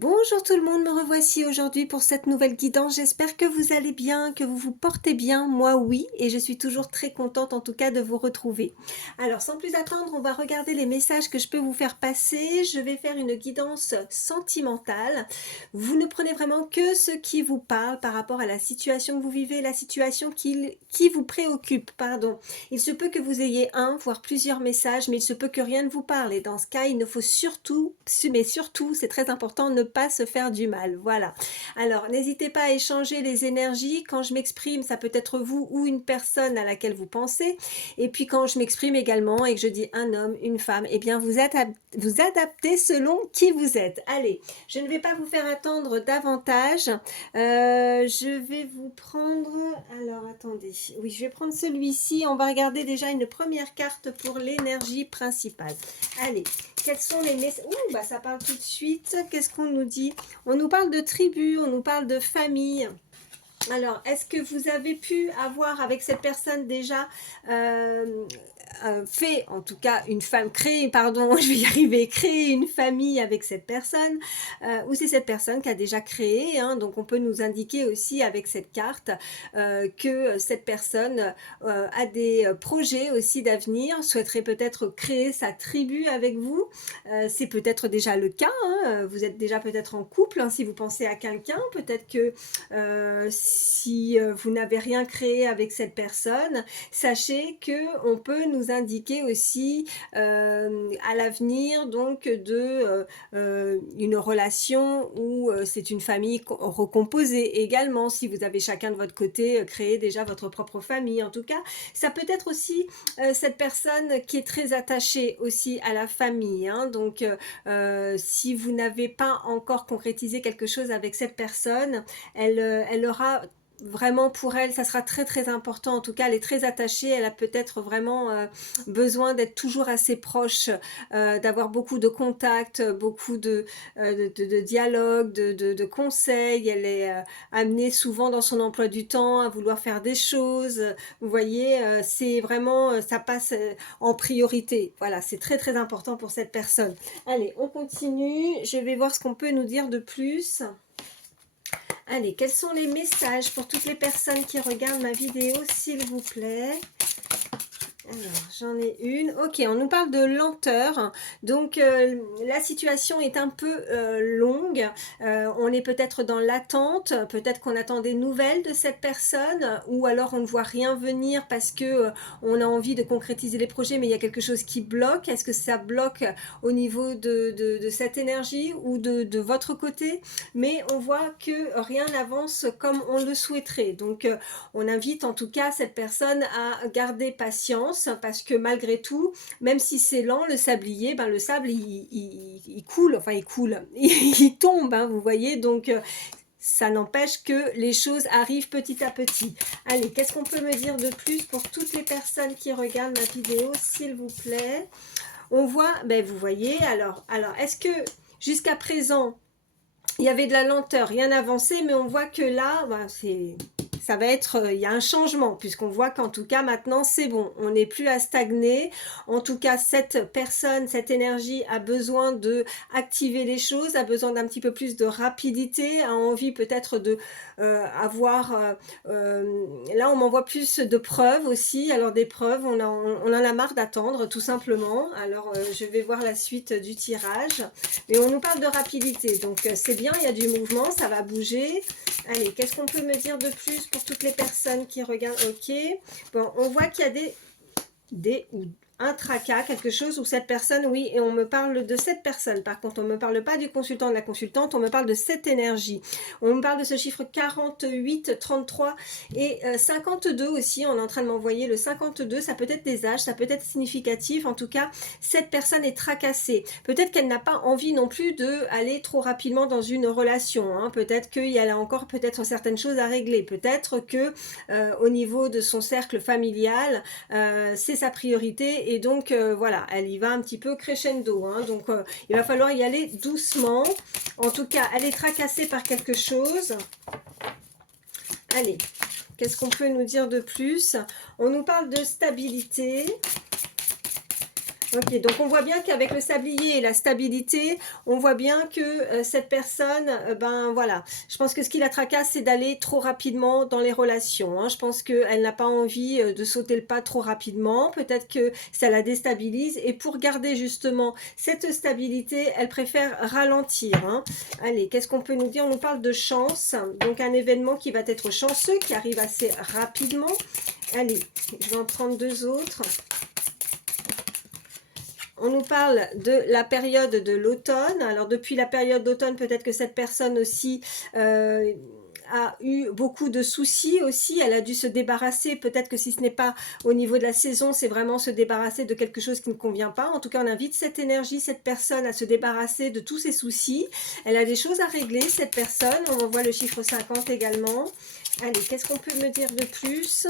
Bonjour tout le monde, me revoici aujourd'hui pour cette nouvelle guidance. J'espère que vous allez bien, que vous vous portez bien. Moi oui, et je suis toujours très contente en tout cas de vous retrouver. Alors sans plus attendre, on va regarder les messages que je peux vous faire passer. Je vais faire une guidance sentimentale. Vous ne prenez vraiment que ce qui vous parle par rapport à la situation que vous vivez, la situation qui vous préoccupe, pardon. Il se peut que vous ayez un, voire plusieurs messages, mais il se peut que rien ne vous parle. Et dans ce cas, il ne faut surtout, mais surtout, c'est très important, ne pas se faire du mal. Voilà. Alors, n'hésitez pas à échanger les énergies. Quand je m'exprime, ça peut être vous ou une personne à laquelle vous pensez. Et puis, quand je m'exprime également et que je dis un homme, une femme, eh bien, vous adaptez selon qui vous êtes. Allez, je ne vais pas vous faire attendre davantage. Je vais vous prendre... Alors, attendez. Oui, je vais prendre celui-ci. On va regarder déjà une première carte pour l'énergie principale. Allez, quels sont les messages? Ouh, bah ça parle tout de suite. Qu'est-ce qu'on nous dit? On nous parle de tribu, on nous parle de famille. Alors, est-ce que vous avez pu avoir avec cette personne déjà fait, en tout cas, une femme, créer, pardon, je vais y arriver, créer une famille avec cette personne, ou c'est cette personne qui a déjà créé, hein, donc on peut nous indiquer aussi avec cette carte que cette personne a des projets aussi d'avenir, souhaiterait peut-être créer sa tribu avec vous, c'est peut-être déjà le cas, hein, vous êtes déjà peut-être en couple, hein, si vous pensez à quelqu'un, peut-être que si vous n'avez rien créé avec cette personne, sachez que on peut nous indiquer aussi à l'avenir donc de une relation où c'est une famille recomposée également, si vous avez chacun de votre côté créé déjà votre propre famille. En tout cas, ça peut être aussi cette personne qui est très attachée aussi à la famille, hein. Donc si vous n'avez pas encore concrétisé quelque chose avec cette personne, elle aura vraiment pour elle, ça sera très très important. En tout cas, elle est très attachée, elle a peut-être vraiment besoin d'être toujours assez proche, d'avoir beaucoup de contacts, beaucoup de dialogues, de conseils. Elle est amenée souvent dans son emploi du temps à vouloir faire des choses. Vous voyez, c'est vraiment, ça passe en priorité. Voilà, c'est très très important pour cette personne. Allez, on continue. Je vais voir ce qu'on peut nous dire de plus. Allez, quels sont les messages pour toutes les personnes qui regardent ma vidéo, s'il vous plaît? Alors, j'en ai une. Ok, on nous parle de lenteur. Donc, la situation est un peu longue. On est peut-être dans l'attente. Peut-être qu'on attend des nouvelles de cette personne. Ou alors, on ne voit rien venir parce que on a envie de concrétiser les projets, mais il y a quelque chose qui bloque. Est-ce que ça bloque au niveau de cette énergie ou de votre côté? Mais on voit que rien n'avance comme on le souhaiterait. Donc, on invite en tout cas cette personne à garder patience parce que malgré tout, même si c'est lent, le sablier, ben le sable il coule, enfin il coule, il tombe, hein, vous voyez, donc ça n'empêche que les choses arrivent petit à petit. Allez, qu'est-ce qu'on peut me dire de plus pour toutes les personnes qui regardent ma vidéo, s'il vous plaît? On voit, ben vous voyez, alors est-ce que jusqu'à présent, il y avait de la lenteur, rien n'avançait, mais on voit que là, ben, ça va être, il y a un changement, puisqu'on voit qu'en tout cas maintenant c'est bon, on n'est plus à stagner. En tout cas, cette personne, cette énergie a besoin de activer les choses, a besoin d'un petit peu plus de rapidité, a envie peut-être de avoir, là on m'envoie plus de preuves aussi. Alors des preuves, on en a marre d'attendre tout simplement. Alors je vais voir la suite du tirage, mais on nous parle de rapidité, donc c'est bien, il y a du mouvement, ça va bouger. Allez, qu'est-ce qu'on peut me dire de plus pour toutes les personnes qui regardent? Ok. Bon, on voit qu'il y a ou un tracas, quelque chose où cette personne, oui, et on me parle de cette personne. Par contre, on ne me parle pas du consultant, de la consultante, on me parle de cette énergie. On me parle de ce chiffre 48, 33 et 52 aussi. On est en train de m'envoyer le 52. Ça peut être des âges, ça peut être significatif. En tout cas, cette personne est tracassée. Peut-être qu'elle n'a pas envie non plus d'aller trop rapidement dans une relation, hein. Peut-être qu'il y a encore peut-être certaines choses à régler. Peut-être que au niveau de son cercle familial, c'est sa priorité et donc voilà, elle y va un petit peu crescendo, hein. Donc il va falloir y aller doucement. En tout cas, elle est tracassée par quelque chose. Allez, qu'est-ce qu'on peut nous dire de plus? On nous parle de stabilité. Ok, donc on voit bien qu'avec le sablier et la stabilité, on voit bien que cette personne, ben voilà, je pense que ce qui la tracasse, c'est d'aller trop rapidement dans les relations, hein. Je pense qu'elle n'a pas envie de sauter le pas trop rapidement, peut-être que ça la déstabilise, et pour garder justement cette stabilité, elle préfère ralentir, hein. Allez, qu'est-ce qu'on peut nous dire? On nous parle de chance, donc un événement qui va être chanceux, qui arrive assez rapidement. Allez, je vais en prendre deux autres. On nous parle de la période de l'automne. Alors depuis la période d'automne, peut-être que cette personne aussi a eu beaucoup de soucis aussi. Elle a dû se débarrasser. Peut-être que si ce n'est pas au niveau de la saison, c'est vraiment se débarrasser de quelque chose qui ne convient pas. En tout cas, on invite cette énergie, cette personne à se débarrasser de tous ses soucis. Elle a des choses à régler, cette personne. On voit le chiffre 50 également. Allez, qu'est-ce qu'on peut me dire de plus ?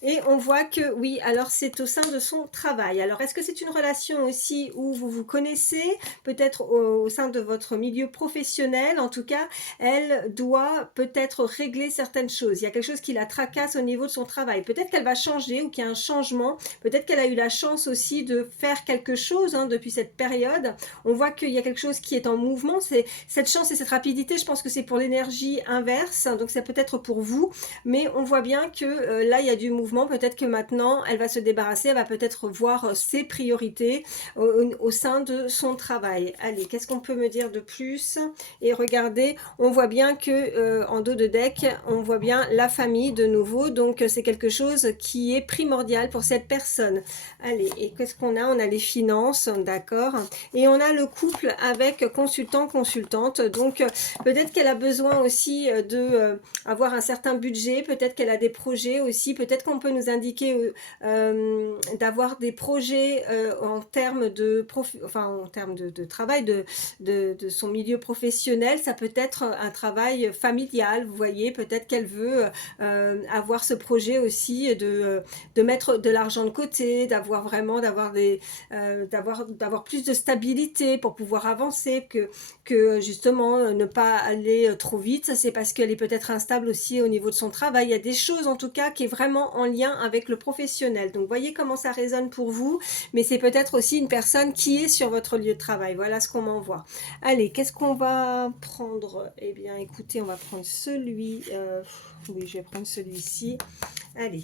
Et on voit que oui, alors c'est au sein de son travail. Alors est-ce que c'est une relation aussi où vous vous connaissez, peut-être au sein de votre milieu professionnel? En tout cas, elle doit peut-être régler certaines choses. Il y a quelque chose qui la tracasse au niveau de son travail. Peut-être qu'elle va changer ou qu'il y a un changement. Peut-être qu'elle a eu la chance aussi de faire quelque chose depuis cette période. On voit qu'il y a quelque chose qui est en mouvement. C'est cette chance et cette rapidité, je pense que c'est pour l'énergie inverse. Donc c'est peut-être pour vous. Mais on voit bien que là, il y a du mouvement. Peut-être que maintenant, elle va se débarrasser, elle va peut-être voir ses priorités au sein de son travail. Allez, qu'est-ce qu'on peut me dire de plus? Et regardez, on voit bien que en dos de deck, on voit bien la famille de nouveau. Donc, c'est quelque chose qui est primordial pour cette personne. Allez, et qu'est-ce qu'on a? On a les finances, d'accord. Et on a le couple avec consultant-consultante. Donc, peut-être qu'elle a besoin aussi de avoir un certain budget. Peut-être qu'elle a des projets aussi. Peut-être qu'on peut nous indiquer d'avoir des projets en termes de travail de son milieu professionnel. Ça peut être un travail familial, vous voyez, peut-être qu'elle veut avoir ce projet aussi de mettre de l'argent de côté, d'avoir plus de stabilité pour pouvoir avancer, que justement ne pas aller trop vite. C'est parce qu'elle est peut-être instable aussi au niveau de son travail. Il y a des choses en tout cas qui est vraiment en lien avec le professionnel. Donc voyez comment ça résonne pour vous, mais c'est peut-être aussi une personne qui est sur votre lieu de travail. Voilà ce qu'on m'envoie. Allez, qu'est-ce qu'on va prendre? Eh bien écoutez, on va prendre celui, oui, je vais prendre celui-ci. Allez,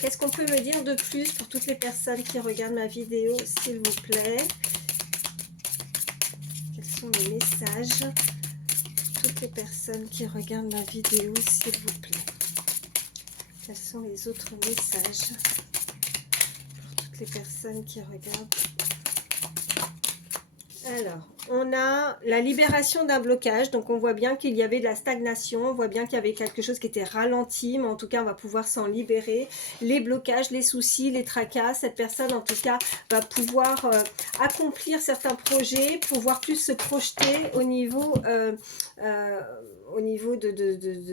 qu'est-ce qu'on peut me dire de plus pour toutes les personnes qui regardent ma vidéo, s'il vous plaît? Quels sont les messages pour toutes les personnes qui regardent ma vidéo, s'il vous plaît? Quels sont les autres messages pour toutes les personnes qui regardent? Alors, on a la libération d'un blocage. Donc, on voit bien qu'il y avait de la stagnation. On voit bien qu'il y avait quelque chose qui était ralenti. Mais en tout cas, on va pouvoir s'en libérer. Les blocages, les soucis, les tracas. Cette personne, en tout cas, va pouvoir accomplir certains projets, pouvoir plus se projeter au niveau de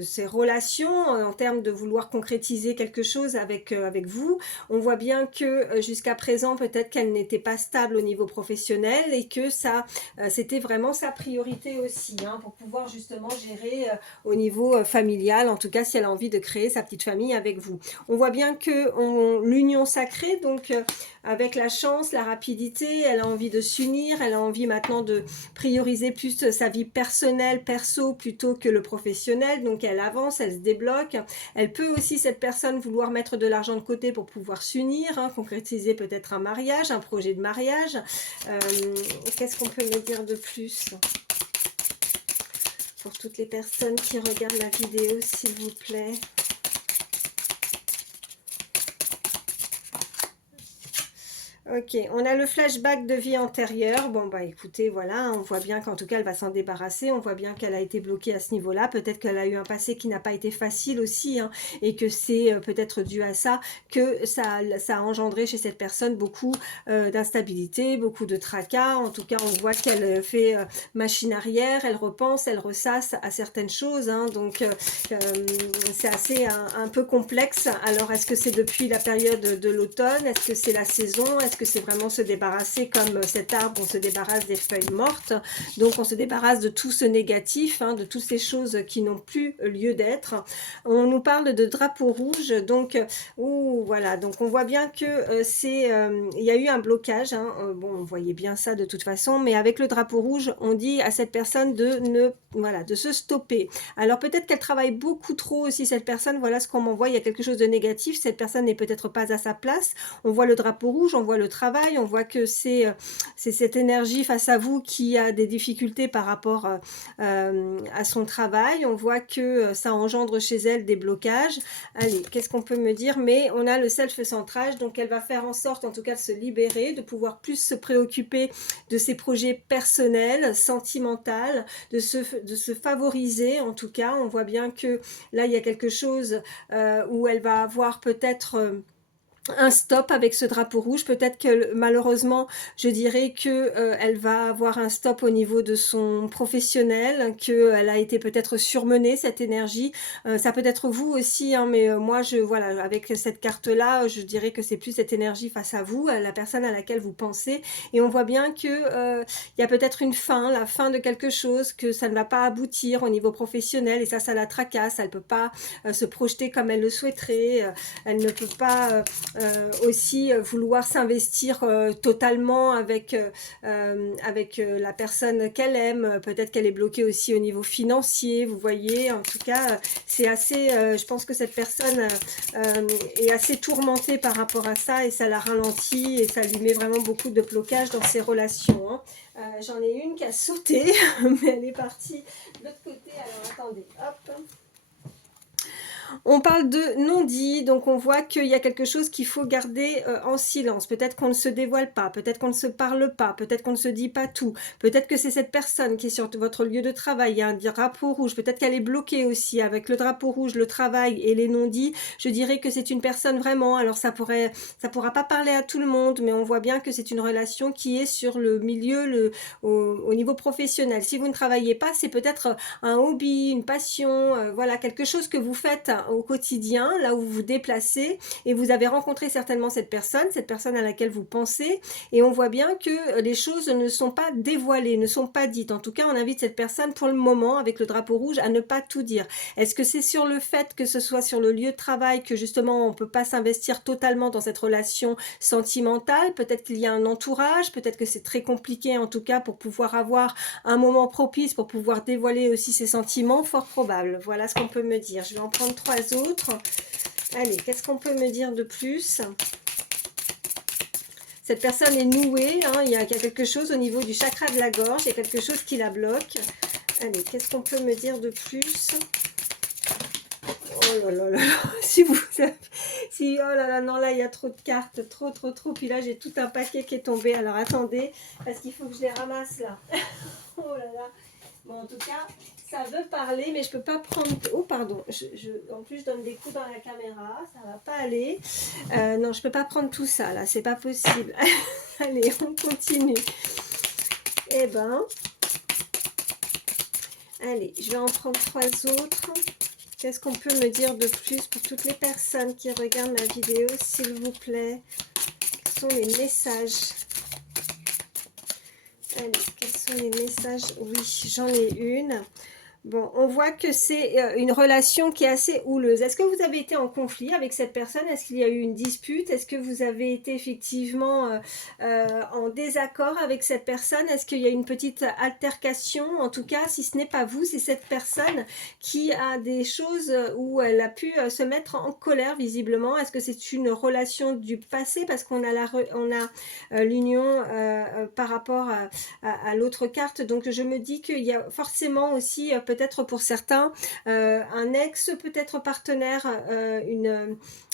ses relations, en termes de vouloir concrétiser quelque chose avec vous. On voit bien que jusqu'à présent, peut-être qu'elle n'était pas stable au niveau professionnel et que ça, c'était vraiment sa priorité aussi, pour pouvoir justement gérer au niveau familial, en tout cas si elle a envie de créer sa petite famille avec vous. On voit bien que l'union sacrée, donc avec la chance, la rapidité, elle a envie de s'unir, elle a envie maintenant de prioriser plus sa vie personnelle, perso, plutôt que le professionnel. Donc elle avance, elle se débloque. Elle peut aussi, cette personne, vouloir mettre de l'argent de côté pour pouvoir s'unir, concrétiser peut-être un mariage, un projet de mariage. Qu'est-ce qu'on peut me dire de plus pour toutes les personnes qui regardent la vidéo, s'il vous plaît? Ok, on a le flashback de vie antérieure. Bon, bah écoutez, voilà, on voit bien qu'en tout cas, elle va s'en débarrasser. On voit bien qu'elle a été bloquée à ce niveau-là. Peut-être qu'elle a eu un passé qui n'a pas été facile aussi, et que c'est peut-être dû à ça, que ça a engendré chez cette personne beaucoup d'instabilité, beaucoup de tracas. En tout cas, on voit qu'elle fait machine arrière, elle repense, elle ressasse à certaines choses. Donc, c'est assez un peu complexe. Alors, est-ce que c'est depuis la période de l'automne? Est-ce que c'est la saison? Est-ce que c'est vraiment se débarrasser, comme cet arbre, on se débarrasse des feuilles mortes, donc on se débarrasse de tout ce négatif, hein, de toutes ces choses qui n'ont plus lieu d'être. On nous parle de drapeau rouge, donc voilà, donc on voit bien que il y a eu un blocage, hein, bon, on voyait bien ça de toute façon, mais avec le drapeau rouge, on dit à cette personne de se stopper. Alors peut-être qu'elle travaille beaucoup trop aussi, cette personne, voilà ce qu'on m'envoie, il y a quelque chose de négatif, cette personne n'est peut-être pas à sa place, on voit le drapeau rouge, on voit le travail, on voit que c'est cette énergie face à vous qui a des difficultés par rapport à son travail, on voit que ça engendre chez elle des blocages. Allez, qu'est-ce qu'on peut me dire? Mais on a le self-centrage, donc elle va faire en sorte en tout cas de se libérer, de pouvoir plus se préoccuper de ses projets personnels, sentimentaux, de se favoriser. En tout cas, on voit bien que là il y a quelque chose où elle va avoir peut-être un stop avec ce drapeau rouge. Peut-être que malheureusement je dirais que elle va avoir un stop au niveau de son professionnel, qu'elle a été peut-être surmenée, cette énergie. Ça peut être vous aussi, hein, mais moi voilà, avec cette carte là je dirais que c'est plus cette énergie face à vous, à la personne à laquelle vous pensez, et on voit bien que il y a peut-être une fin, la fin de quelque chose, que ça ne va pas aboutir au niveau professionnel, et ça la tracasse. Elle peut pas se projeter comme elle le souhaiterait, elle ne peut pas aussi vouloir s'investir totalement avec la personne qu'elle aime. Peut-être qu'elle est bloquée aussi au niveau financier, vous voyez. En tout cas, c'est assez, je pense que cette personne est assez tourmentée par rapport à ça, et ça la ralentit, et ça lui met vraiment beaucoup de blocage dans ses relations, hein. J'en ai une qui a sauté, mais elle est partie de l'autre côté. Alors attendez, hop. On parle de non-dit, donc on voit qu'il y a quelque chose qu'il faut garder en silence. Peut-être qu'on ne se dévoile pas, peut-être qu'on ne se parle pas, peut-être qu'on ne se dit pas tout. Peut-être que c'est cette personne qui est sur votre lieu de travail, il y a un drapeau rouge, peut-être qu'elle est bloquée aussi avec le drapeau rouge, le travail et les non-dits. Je dirais que c'est une personne vraiment, alors ça pourra pas parler à tout le monde, mais on voit bien que c'est une relation qui est sur le milieu, au niveau professionnel. Si vous ne travaillez pas, c'est peut-être un hobby, une passion, voilà, quelque chose que vous faites au quotidien, là où vous vous déplacez, et vous avez rencontré certainement cette personne à laquelle vous pensez, et on voit bien que les choses ne sont pas dévoilées, ne sont pas dites. En tout cas, on invite cette personne pour le moment, avec le drapeau rouge, à ne pas tout dire. Est-ce que c'est sur le fait que ce soit sur le lieu de travail que justement on ne peut pas s'investir totalement dans cette relation sentimentale? Peut-être qu'il y a un entourage, peut-être que c'est très compliqué en tout cas pour pouvoir avoir un moment propice, pour pouvoir dévoiler aussi ses sentiments, fort probable. Voilà ce qu'on peut me dire. Je vais en prendre 3 autres. Allez, qu'est-ce qu'on peut me dire de plus? Cette personne est nouée, hein, il y a quelque chose au niveau du chakra de la gorge, il y a quelque chose qui la bloque. Allez, qu'est-ce qu'on peut me dire de plus? Oh là là là, si vous avez, si, oh là là, non, là il y a trop de cartes, trop, puis là j'ai tout un paquet qui est tombé. Alors attendez, parce qu'il faut que je les ramasse là. Oh là là. Bon, en tout cas, ça veut parler, mais je peux pas prendre... Oh, pardon. En plus, je donne des coups dans la caméra. Ça va pas aller. Non, je peux pas prendre tout ça, là. C'est pas possible. Allez, on continue. Eh ben... Allez, je vais en prendre 3 autres. Qu'est-ce qu'on peut me dire de plus pour toutes les personnes qui regardent ma vidéo, s'il vous plaît? Quels sont les messages? Allez, quels sont les messages? Oui, j'en ai une. Bon, on voit que c'est une relation qui est assez houleuse. Est-ce que vous avez été en conflit avec cette personne? Est-ce qu'il y a eu une dispute? Est-ce que vous avez été effectivement en désaccord avec cette personne? Est-ce qu'il y a une petite altercation? En tout cas, si ce n'est pas vous, c'est cette personne qui a des choses où elle a pu se mettre en colère visiblement. Est-ce que c'est une relation du passé? Parce qu'on a l'union par rapport à l'autre carte. Donc je me dis qu'il y a forcément aussi peut-être pour certains un ex, peut-être partenaire,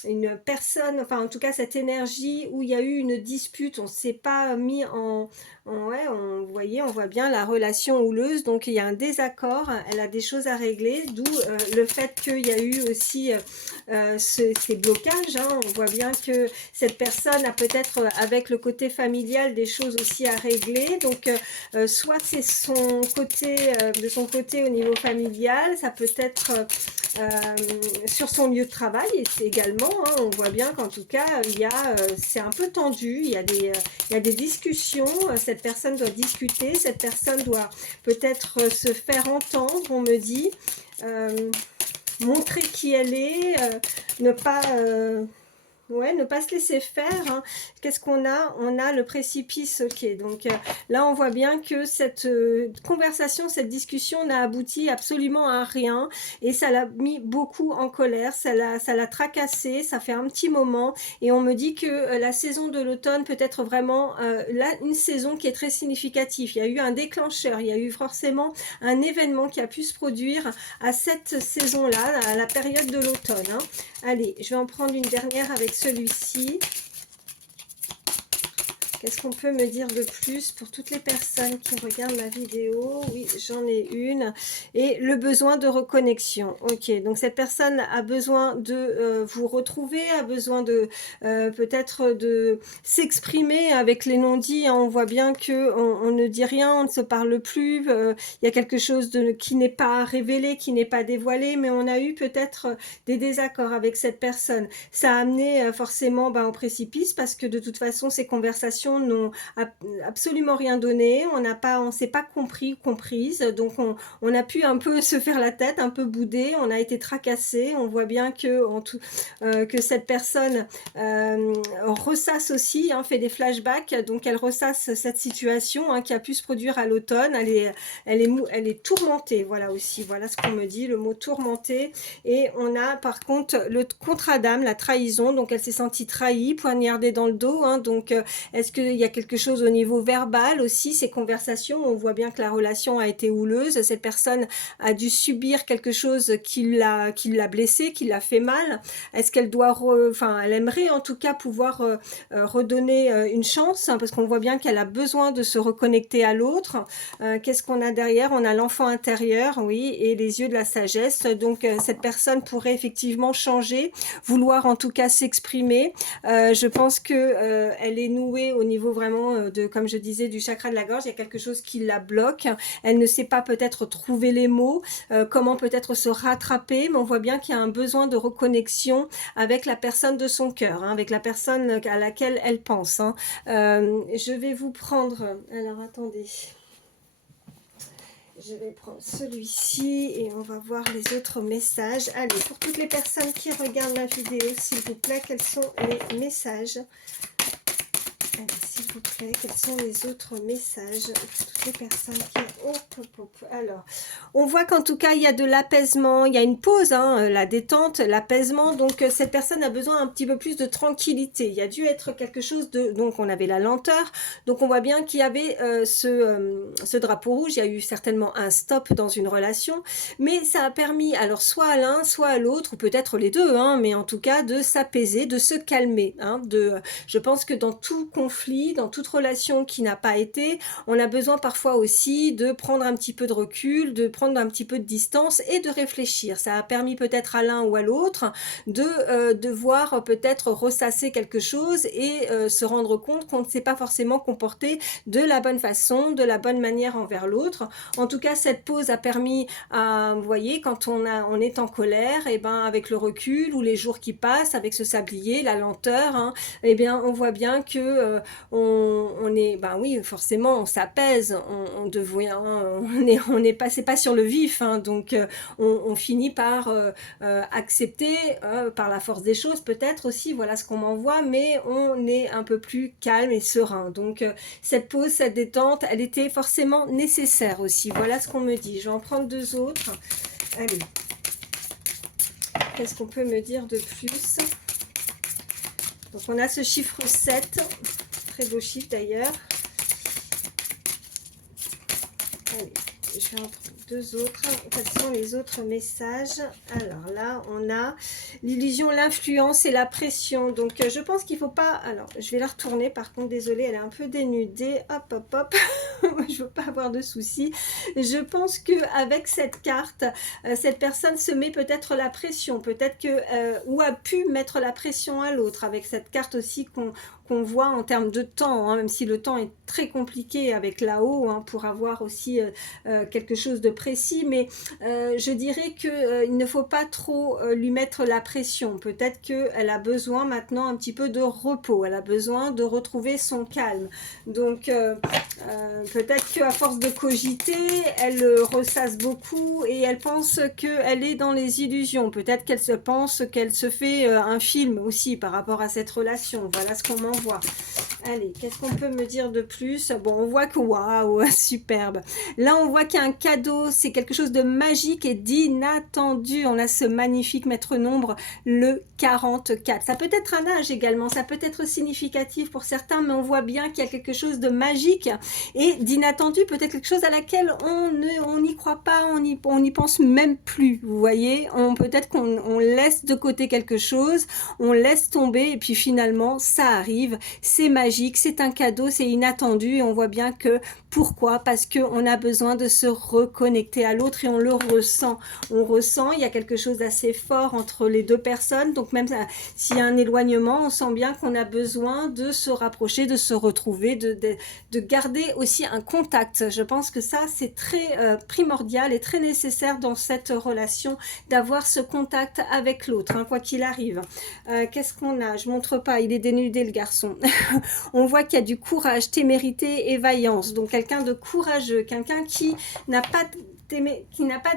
une personne, enfin en tout cas cette énergie où il y a eu une dispute, on ne s'est pas mis ouais, vous voyez, on voit bien la relation houleuse, donc il y a un désaccord, elle a des choses à régler, d'où le fait qu'il y a eu aussi ces blocages, hein. On voit bien que cette personne a peut-être avec le côté familial des choses aussi à régler, donc soit c'est de son côté au niveau familial, ça peut être euh, sur son lieu de travail, et c'est également, hein, on voit bien qu'en tout cas, c'est un peu tendu, il y a des discussions, cette personne doit discuter, cette personne doit peut-être se faire entendre, on me dit, euh, montrer qui elle est, ne pas... ouais, ne pas se laisser faire, hein. Qu'est-ce qu'on a? On a le précipice, ok. Donc là, on voit bien que cette conversation, cette discussion n'a abouti absolument à rien. Et ça l'a mis beaucoup en colère, ça l'a tracassé, ça fait un petit moment. Et on me dit que la saison de l'automne peut être vraiment là, une saison qui est très significative. Il y a eu un déclencheur, il y a eu forcément un événement qui a pu se produire à cette saison-là, à la période de l'automne, hein. Allez, je vais en prendre une dernière avec celui-ci. Qu'est-ce qu'on peut me dire de plus pour toutes les personnes qui regardent ma vidéo? Oui, j'en ai une. Et le besoin de reconnexion. Ok, donc cette personne a besoin de vous retrouver, a besoin de peut-être de s'exprimer avec les non-dits, hein. On voit bien que on ne dit rien, on ne se parle plus. Il y a quelque chose qui n'est pas révélé, qui n'est pas dévoilé, mais on a eu peut-être des désaccords avec cette personne. Ça a amené forcément au précipice parce que de toute façon, ces conversations n'ont absolument rien donné, on s'est pas compris, comprise, donc on a pu un peu se faire la tête, un peu bouder, on a été tracassé, on voit bien que cette personne ressasse aussi, hein, fait des flashbacks, donc elle ressasse cette situation, hein, qui a pu se produire à l'automne, elle est tourmentée, voilà aussi, voilà ce qu'on me dit, le mot tourmentée, et on a par contre le contrat d'âme, la trahison, donc elle s'est sentie trahie, poignardée dans le dos, hein, donc est-ce qu'il y a quelque chose au niveau verbal aussi, ces conversations, on voit bien que la relation a été houleuse, cette personne a dû subir quelque chose qui l'a blessée, qui l'a fait mal. Est-ce qu'elle doit, enfin, elle aimerait en tout cas pouvoir redonner une chance, hein, parce qu'on voit bien qu'elle a besoin de se reconnecter à l'autre. Qu'est-ce qu'on a derrière? On a l'enfant intérieur, oui, et les yeux de la sagesse. Donc cette personne pourrait effectivement changer, vouloir en tout cas s'exprimer. Je pense que elle est nouée au niveau vraiment de, comme je disais, du chakra de la gorge. Il y a quelque chose qui la bloque. Elle ne sait pas peut-être trouver les mots, comment peut-être se rattraper, mais on voit bien qu'il y a un besoin de reconnexion avec la personne de son cœur, hein, avec la personne à laquelle elle pense, hein. Je vais vous prendre, alors attendez, je vais prendre celui-ci et on va voir les autres messages. Allez, pour toutes les personnes qui regardent ma vidéo, s'il vous plaît, quels sont les messages? Allez, s'il vous plaît, quels sont les autres messages pour toutes les personnes qui... Alors, on voit qu'en tout cas, il y a de l'apaisement, il y a une pause, hein, la détente, l'apaisement. Donc, cette personne a besoin un petit peu plus de tranquillité. Il y a dû être quelque chose de... Donc, on avait la lenteur. Donc, on voit bien qu'il y avait ce drapeau rouge. Il y a eu certainement un stop dans une relation. Mais ça a permis, alors, soit à l'un, soit à l'autre, ou peut-être les deux, hein, mais en tout cas, de s'apaiser, de se calmer. Hein, je pense que dans tout conflit, dans toute relation qui n'a pas été, on a besoin parfois aussi de prendre un petit peu de recul, de prendre un petit peu de distance et de réfléchir. Ça a permis peut-être à l'un ou à l'autre de voir peut-être ressasser quelque chose et se rendre compte qu'on ne s'est pas forcément comporté de la bonne façon, de la bonne manière envers l'autre. En tout cas, cette pause a permis à, vous voyez, quand on est en colère, et ben avec le recul ou les jours qui passent, avec ce sablier, la lenteur, hein, et bien on voit bien que on est, ben oui, forcément, on s'apaise, on devient, on est passé pas sur le vif, hein, donc on finit par accepter, par la force des choses, peut-être aussi, voilà ce qu'on m'envoie, mais on est un peu plus calme et serein. Donc cette pause, cette détente, elle était forcément nécessaire aussi. Voilà ce qu'on me dit. Je vais en prendre deux autres. Allez. Qu'est-ce qu'on peut me dire de plus? Donc on a ce chiffre 7, très beau chiffre d'ailleurs. Allez, je vais en prendre deux autres. Quels sont les autres messages? Alors là, on a l'illusion, l'influence et la pression. Donc je pense qu'il ne faut pas... Alors, je vais la retourner. Par contre, désolée, elle est un peu dénudée. Hop, hop, hop. Je ne veux pas avoir de soucis. Je pense qu'avec cette carte, cette personne se met peut-être la pression. Peut-être que... ou a pu mettre la pression à l'autre. Avec cette carte aussi qu'on voit en termes de temps, hein, même si le temps est très compliqué avec là-haut, hein, pour avoir aussi quelque chose de précis, mais je dirais que il ne faut pas trop lui mettre la pression. Peut-être qu'elle a besoin maintenant un petit peu de repos, elle a besoin de retrouver son calme. Donc peut-être qu'à force de cogiter, elle ressasse beaucoup et elle pense qu'elle est dans les illusions. Peut-être qu'elle se pense qu'elle se fait un film aussi par rapport à cette relation. Voilà ce qu'on m'envoie. Allez, qu'est-ce qu'on peut me dire de plus? Bon, on voit que waouh, superbe. Là, on voit qu'il y a un cadeau, c'est quelque chose de magique et d'inattendu. On a ce magnifique maître nombre, le 44. Ça peut être un âge également, ça peut être significatif pour certains, mais on voit bien qu'il y a quelque chose de magique et d'inattendu, peut-être quelque chose à laquelle on n'y croit pas, on n'y pense même plus. Vous voyez, peut-être qu'on laisse de côté quelque chose, on laisse tomber et puis finalement, ça arrive. C'est magique, c'est un cadeau, c'est inattendu et on voit bien que pourquoi? Parce qu'on a besoin de se reconnecter à l'autre et on le ressent. On ressent, il y a quelque chose d'assez fort entre les deux personnes. Donc même s'il y a un éloignement, on sent bien qu'on a besoin de se rapprocher, de se retrouver, de garder aussi un contact. Je pense que ça, c'est très primordial et très nécessaire dans cette relation, d'avoir ce contact avec l'autre, hein, quoi qu'il arrive. Qu'est-ce qu'on a? Je montre pas, il est dénudé le garçon. On voit qu'il y a du courage, témérité et vaillance. Donc quelqu'un de courageux, quelqu'un qui n'a pas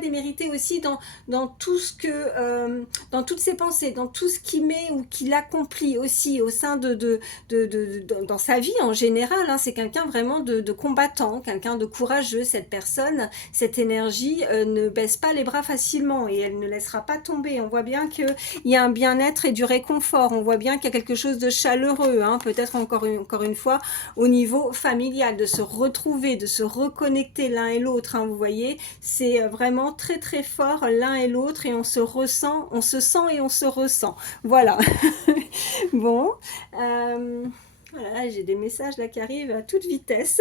démérité aussi dans tout ce que dans toutes ses pensées, dans tout ce qu'il met ou qu'il accomplit aussi au sein dans sa vie en général, hein. C'est quelqu'un vraiment de combattant, quelqu'un de courageux. Cette personne, cette énergie ne baisse pas les bras facilement et elle ne laissera pas tomber. On voit bien qu'il y a un bien-être et du réconfort, on voit bien qu'il y a quelque chose de chaleureux, hein, peut-être encore une fois au niveau familial, de se retrouver, de se reconnecter l'un et l'autre, hein, vous voyez, c'est vraiment très très fort l'un et l'autre et on se ressent, on se sent et on se ressent. Voilà. Bon. Voilà, j'ai des messages là qui arrivent à toute vitesse.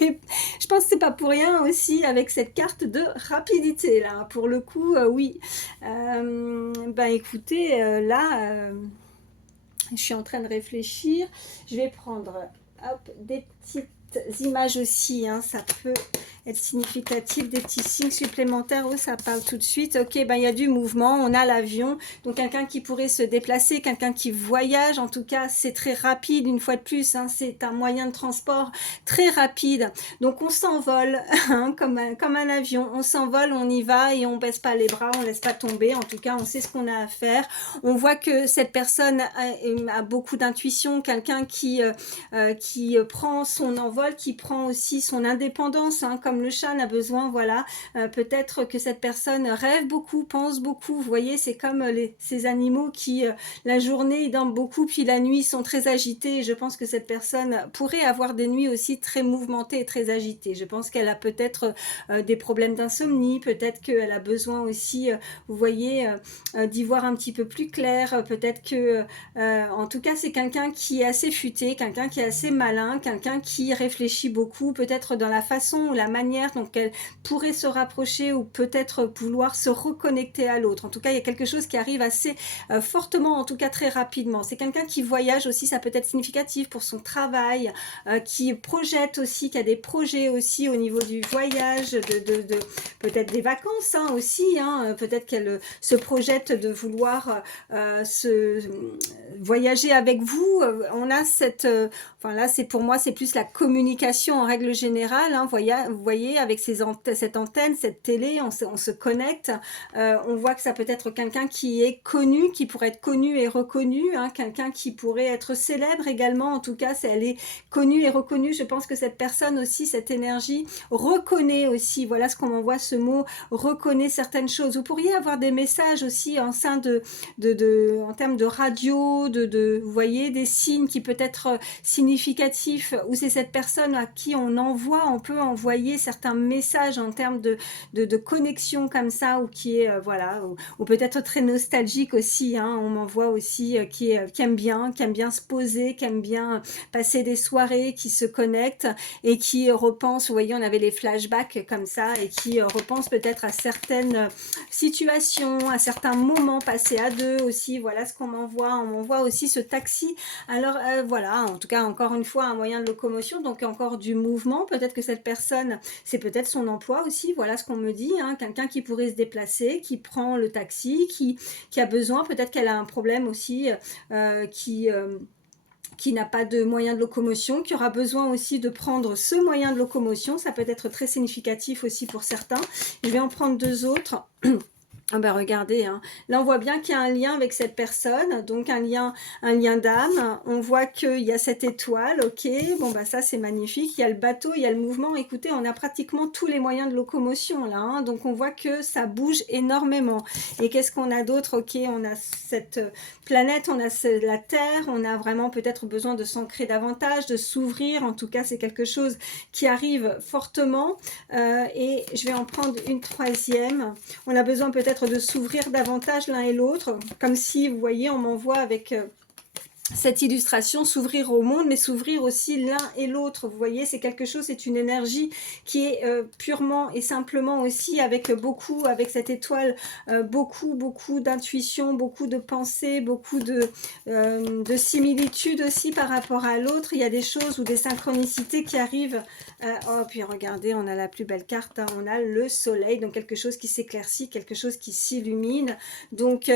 Je pense que c'est pas pour rien aussi avec cette carte de rapidité là. Pour le coup, oui. Ben écoutez, là, je suis en train de réfléchir. Je vais prendre hop, des petites images aussi, hein, ça peut être significatif, des petits signes supplémentaires. Oh, ça parle tout de suite. Ok, ben il y a du mouvement, on a l'avion, donc quelqu'un qui pourrait se déplacer, quelqu'un qui voyage, en tout cas c'est très rapide une fois de plus, hein, c'est un moyen de transport très rapide, donc on s'envole, hein, comme un avion, on s'envole, on y va et on baisse pas les bras, on laisse pas tomber, en tout cas on sait ce qu'on a à faire. On voit que cette personne a beaucoup d'intuition, quelqu'un qui prend son envol, qui prend aussi son indépendance, hein, comme le chat n'a besoin, voilà. Peut-être que cette personne rêve beaucoup, pense beaucoup, vous voyez, c'est comme ces animaux qui, la journée, ils dorment beaucoup, puis la nuit, sont très agités. Je pense que cette personne pourrait avoir des nuits aussi très mouvementées et très agitées. Je pense qu'elle a peut-être des problèmes d'insomnie, peut-être qu'elle a besoin aussi, vous voyez, d'y voir un petit peu plus clair, peut-être que, en tout cas, c'est quelqu'un qui est assez futé, quelqu'un qui est assez malin, quelqu'un qui réfléchit beaucoup, peut-être dans la façon ou la manière dont elle pourrait se rapprocher ou peut-être vouloir se reconnecter à l'autre. En tout cas, il y a quelque chose qui arrive assez fortement, en tout cas très rapidement. C'est quelqu'un qui voyage aussi, ça peut être significatif pour son travail, qui projette aussi, qui a des projets aussi au niveau du voyage, peut-être des vacances, hein, aussi, hein, peut-être qu'elle se projette de vouloir voyager avec vous. On a cette enfin là, c'est pour moi, c'est plus la communication en règle générale, hein. Vous voyez, avec cette antenne, cette télé, on se connecte. On voit que ça peut être quelqu'un qui est connu, qui pourrait être connu et reconnu, hein, quelqu'un qui pourrait être célèbre également. En tout cas, elle est connue et reconnue. Je pense que cette personne aussi, cette énergie, reconnaît aussi, voilà ce qu'on m'envoie, ce mot, reconnaît certaines choses. Vous pourriez avoir des messages aussi en sein en termes de radio, vous voyez, des signes qui peut être significatifs, où c'est cette personne à qui on peut envoyer certains messages en termes de connexion comme ça, ou qui est, voilà, ou peut-être très nostalgique aussi, hein. On m'envoie aussi qui aime bien se poser, qui aime bien passer des soirées, qui se connecte et qui repense, vous voyez, on avait les flashbacks comme ça, et qui repense peut-être à certaines situations, à certains moments passés à deux aussi. Voilà ce qu'on m'envoie. On m'envoie aussi ce taxi. Alors voilà, en tout cas, encore une fois, un moyen de locomotion, donc encore du mouvement. Peut-être que cette personne, c'est peut-être son emploi aussi. Voilà ce qu'on me dit, hein. Quelqu'un qui pourrait se déplacer, qui prend le taxi, qui a besoin, peut-être qu'elle a un problème aussi, qui n'a pas de moyen de locomotion, qui aura besoin aussi de prendre ce moyen de locomotion. Ça peut être très significatif aussi pour certains. Je vais en prendre deux autres. Ah ben regardez, hein. Là on voit bien qu'il y a un lien avec cette personne, donc un lien d'âme. On voit qu'il y a cette étoile, ok, bon bah ça c'est magnifique. Il y a le bateau, il y a le mouvement. Écoutez, on a pratiquement tous les moyens de locomotion là, hein. Donc on voit que ça bouge énormément. Et qu'est-ce qu'on a d'autre? Ok, on a cette planète, on a la Terre, on a vraiment peut-être besoin de s'ancrer davantage, de s'ouvrir. En tout cas, c'est quelque chose qui arrive fortement. Et je vais en prendre une troisième. On a besoin peut-être de s'ouvrir davantage l'un et l'autre, comme si, vous voyez, on m'envoie avec cette illustration, s'ouvrir au monde, mais s'ouvrir aussi l'un et l'autre. Vous voyez, c'est quelque chose, c'est une énergie qui est purement et simplement aussi avec beaucoup, avec cette étoile, beaucoup d'intuition, beaucoup de pensée, beaucoup de similitudes aussi par rapport à l'autre. Il y a des choses ou des synchronicités qui arrivent. Oh, puis regardez, on a la plus belle carte, hein, on a le soleil, donc quelque chose qui s'éclaircit, quelque chose qui s'illumine. Donc,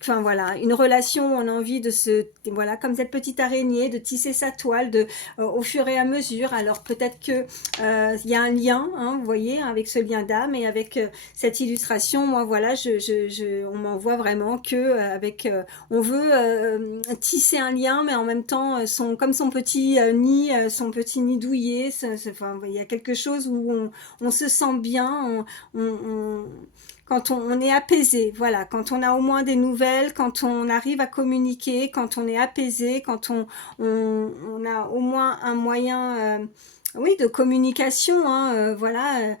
enfin voilà, une relation, on a envie de se... Voilà, comme cette petite araignée, de tisser sa toile au fur et à mesure. Alors peut-être que il y a un lien, hein, vous voyez, avec ce lien d'âme et avec cette illustration. Moi, voilà, on m'envoie vraiment que on veut tisser un lien, mais en même temps, comme son petit nid douillet. Enfin, il y a quelque chose où on se sent bien. Quand on est apaisé, voilà, quand on a au moins des nouvelles, quand on arrive à communiquer, quand on est apaisé, quand on a au moins un moyen, oui, de communication, hein, voilà,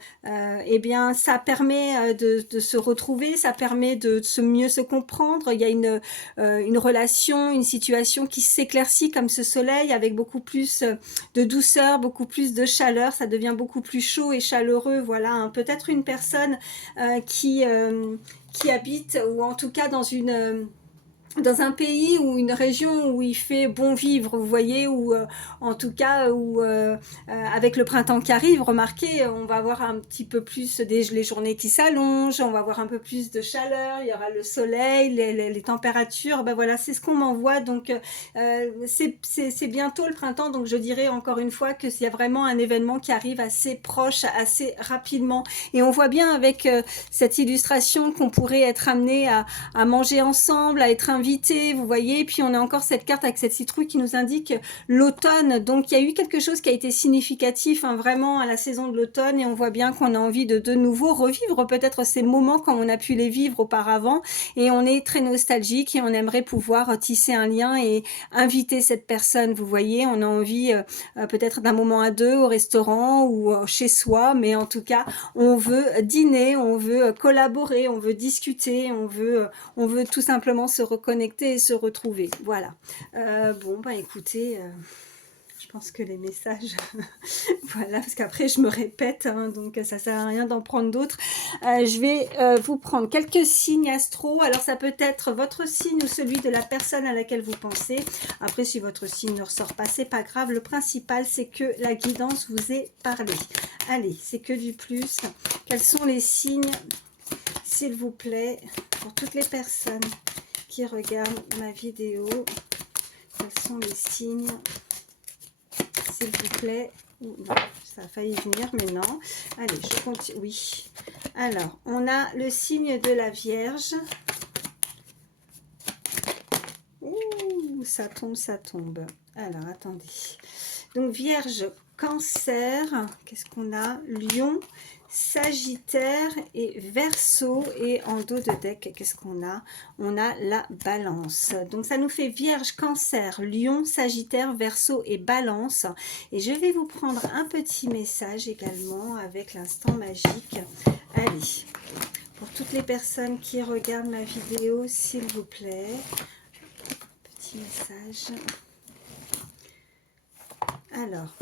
eh bien, ça permet de se retrouver, ça permet de mieux se comprendre. Il y a une relation, une situation qui s'éclaircit comme ce soleil avec beaucoup plus de douceur, beaucoup plus de chaleur. Ça devient beaucoup plus chaud et chaleureux, voilà, hein. Peut-être une personne qui habite, ou en tout cas dans un pays ou une région où il fait bon vivre, vous voyez, ou en tout cas où avec le printemps qui arrive, remarquez, on va avoir un petit peu plus les journées qui s'allongent, on va avoir un peu plus de chaleur, il y aura le soleil, les températures, ben voilà, c'est ce qu'on m'envoie. Donc c'est bientôt le printemps, donc je dirais encore une fois que s'il y a vraiment un événement qui arrive assez proche, assez rapidement. Et on voit bien avec cette illustration qu'on pourrait être amené à manger ensemble, à être invité, vous voyez. Puis on a encore cette carte avec cette citrouille qui nous indique l'automne. Donc il y a eu quelque chose qui a été significatif, hein, vraiment à la saison de l'automne, et on voit bien qu'on a envie de nouveau revivre peut-être ces moments comme on a pu les vivre auparavant, et on est très nostalgique et on aimerait pouvoir tisser un lien et inviter cette personne, vous voyez. On a envie peut-être d'un moment à deux au restaurant ou chez soi, mais en tout cas on veut dîner, on veut collaborer, on veut discuter, on veut tout simplement se reconnecter et se retrouver. Voilà. Bon, bah écoutez, je pense que les messages, voilà, parce qu'après je me répète, hein, donc ça sert à rien d'en prendre d'autres. Je vais vous prendre quelques signes astro. Alors ça peut être votre signe ou celui de la personne à laquelle vous pensez. Après, si votre signe ne ressort pas, c'est pas grave. Le principal, c'est que la guidance vous ait parlé. Allez, c'est que du plus. Quels sont les signes, s'il vous plaît, pour toutes les personnes qui regardent ma vidéo? Quels sont les signes, s'il vous plaît? Non, ça a failli venir, mais non. Allez, je continue. Oui. Alors, on a le signe de la Vierge. Ouh, ça tombe, ça tombe. Alors, attendez. Donc, Vierge, Cancer. Qu'est-ce qu'on a? Lion, Sagittaire et Verseau. Et en dos de deck, qu'est-ce qu'on a? On a la Balance. Donc ça nous fait Vierge, Cancer, Lion, Sagittaire, Verseau et Balance. Et je vais vous prendre un petit message également avec l'instant magique. Allez, pour toutes les personnes qui regardent ma vidéo, s'il vous plaît, petit message. Alors,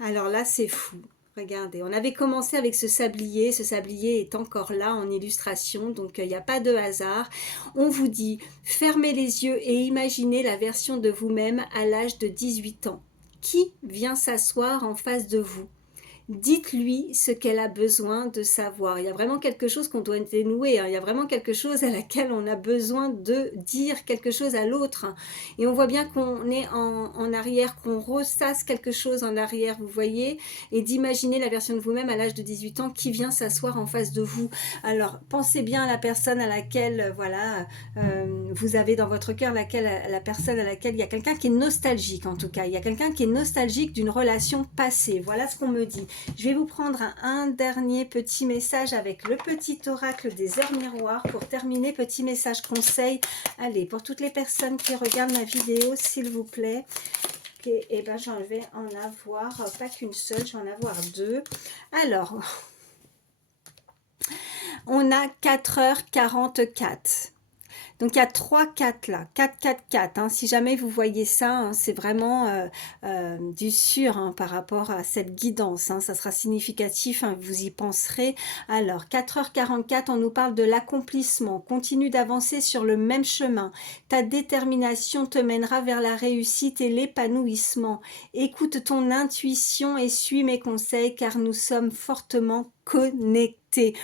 alors là c'est fou. Regardez, on avait commencé avec ce sablier est encore là en illustration, donc il n'y a pas de hasard. On vous dit, fermez les yeux et imaginez la version de vous-même à l'âge de 18 ans. Qui vient s'asseoir en face de vous? Dites-lui ce qu'elle a besoin de savoir. Il y a vraiment quelque chose qu'on doit dénouer, hein. Il y a vraiment quelque chose à laquelle on a besoin de dire quelque chose à l'autre, hein. Et on voit bien qu'on est en arrière, qu'on ressasse quelque chose en arrière, vous voyez, et d'imaginer la version de vous-même à l'âge de 18 ans qui vient s'asseoir en face de vous. Alors, pensez bien à la personne à laquelle, voilà, vous avez dans votre cœur la personne à laquelle il y a quelqu'un qui est nostalgique, en tout cas. Il y a quelqu'un qui est nostalgique d'une relation passée. Voilà ce qu'on me dit. Je vais vous prendre un dernier petit message avec le petit oracle des heures miroirs pour terminer. Petit message conseil. Allez, pour toutes les personnes qui regardent ma vidéo, s'il vous plaît. Et ben, j'en vais en avoir pas qu'une seule, je vais en avoir deux. Alors, on a 4h44. Donc il y a 3 4 là, 4 4 4, hein. Si jamais vous voyez ça, hein, c'est vraiment du sûr, hein, par rapport à cette guidance, hein. Ça sera significatif, hein, vous y penserez. Alors 4h44, on nous parle de l'accomplissement. Continue d'avancer sur le même chemin. Ta détermination te mènera vers la réussite et l'épanouissement. Écoute ton intuition et suis mes conseils car nous sommes fortement connectés.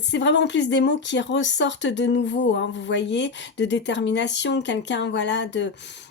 C'est vraiment en plus des mots qui ressortent de nouveau, hein, vous voyez, de détermination, quelqu'un, voilà,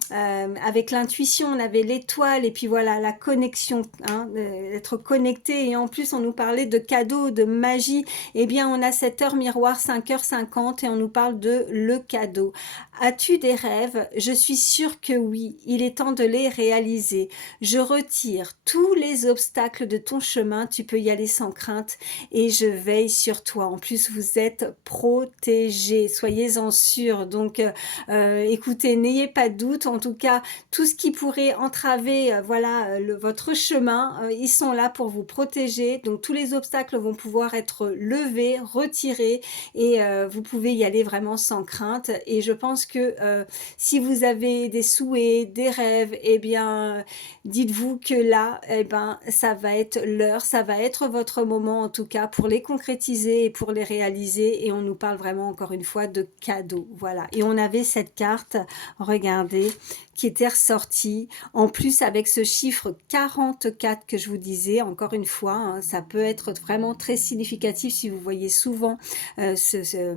avec l'intuition, on avait l'étoile, et puis voilà, la connexion, hein, d'être connecté, et en plus on nous parlait de cadeaux, de magie, eh bien on a cette heure miroir, 5h50, et on nous parle de le cadeau. As-tu des rêves? Je suis sûre que oui, il est temps de les réaliser. Je retire tous les obstacles de ton chemin, tu peux y aller sans crainte, et je veille sur toi. En plus, vous êtes protégés, soyez-en sûrs. Donc, écoutez, n'ayez pas de doute. En tout cas, tout ce qui pourrait entraver, voilà, votre chemin, ils sont là pour vous protéger. Donc, tous les obstacles vont pouvoir être levés, retirés, et vous pouvez y aller vraiment sans crainte. Et je pense que si vous avez des souhaits, des rêves, eh bien, dites-vous que là, eh ben, ça va être l'heure, ça va être votre moment en tout cas pour les concrétiser et pour les réaliser. Et on nous parle vraiment encore une fois de cadeaux. Voilà. Et on avait cette carte, regardez, qui était ressortie. En plus, avec ce chiffre 44 que je vous disais, encore une fois, hein, ça peut être vraiment très significatif si vous voyez souvent ces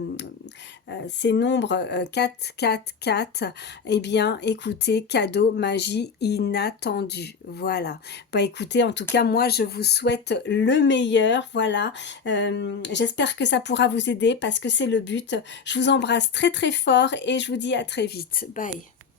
nombres 4, 4, 4. Eh bien, écoutez, cadeau, magie inattendue. Voilà. Bah, écoutez, en tout cas, moi, je vous souhaite le meilleur. Voilà. J'espère que ça pourra vous aider parce que c'est le but. Je vous embrasse très, très fort et je vous dis à très vite. Bye.